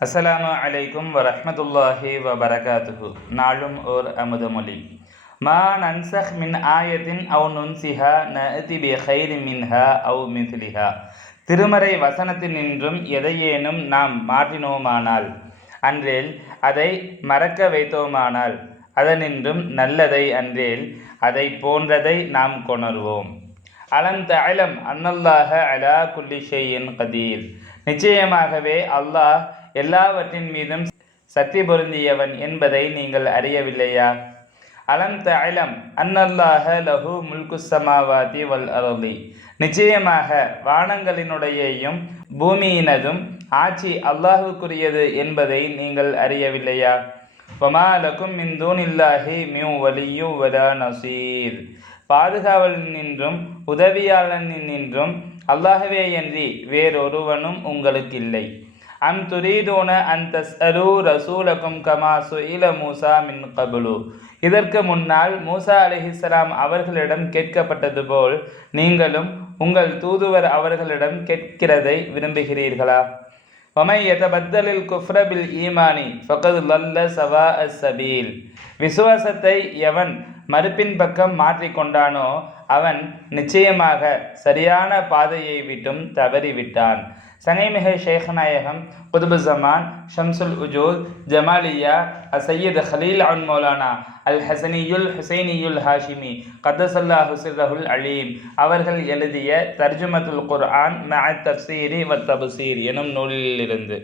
அஸ்ஸலாமு அலைக்கும் வரஹ்மத்துல்லாஹி வபரகாத்துஹு. நாளும் ஓர் அமுதமொழி. மா நன்சஹ் மின் ஆயத்தின் அவ் நுன்சிஹா நஅதி பி கைரின் மின்ஹா அவ் மித்லிஹா. திருமறை வசனத்தினின்றும் எதையேனும் நாம் மாற்றினோமானால், அன்றேல் அதை மறக்க வைத்தோமானால், அதனின்றும் நல்லதை அன்றேல் அதை போன்றதை நாம் கொணர்வோம். அலம் தஅலம் அன்னல்லாஹ அலா குல்லி ஷைஇன் கதீர். நிச்சயமாகவே அல்லாஹ் எல்லாவற்றின் மீதும் சக்தி பொருந்தியவன் என்பதை நீங்கள் அறியவில்லையா? அலம் தஅலம் அன்னல்லாஹ லஹு முல்கு ஸமாவாதி வல் அர்தி. நிச்சயமாக வானங்களினுடையையும் பூமியினதும் ஆட்சி அல்லாஹுக்குரியது என்பதை நீங்கள் அறியவில்லையா? வமா லகும் மின் தூனில்லாஹி மின் வலியு வலா நசீர். பாதுகாவலனின்றும் உதவியாளனின்றும் அல்லாஹ்வேயன்றி வேறொருவனும் உங்களுக்கில்லை. அம் துரீதூன அன் தஸ்அலூ ரசூலக்கும் கமா சுஇல மூசா மின் கபுலு. இதற்கு முன்னால் மூசா அலைஹிஸ்ஸலாம் அவர்களிடம் கேட்கப்பட்டது போல் நீங்களும் உங்கள் தூதுவர் அவர்களிடம் கேட்கிறதை விரும்புகிறீர்களா? வமை யதபத்தலில் குஃப்ர பில் ஈமானி ஃபகத் லல்ல சவா அஸ் சபீல். விசுவாசத்தை எவன் மறுப்பின் பக்கம் மாற்றிக்கொண்டானோ அவன் நிச்சயமாக சரியான பாதையை விட்டும் தவறிவிட்டான். சங்கைமிகு ஷேக் நாயகம் குதுபு ஜமான் ஷம்சுல் உஜூத் ஜமாலியா அசையீத் ஹலீல் அன் மௌலானா அல் ஹசனியுல் ஹுசைனியுல் ஹாஷிமி கத்தசல்லாஹு சிர்ரஹுல் அலீம் அவர்கள் எழுதிய தர்ஜுமத்துல் குர்ஆன் மஅ தஃப்சீரி வ தப்சீர் எனும் நூலிலிருந்து.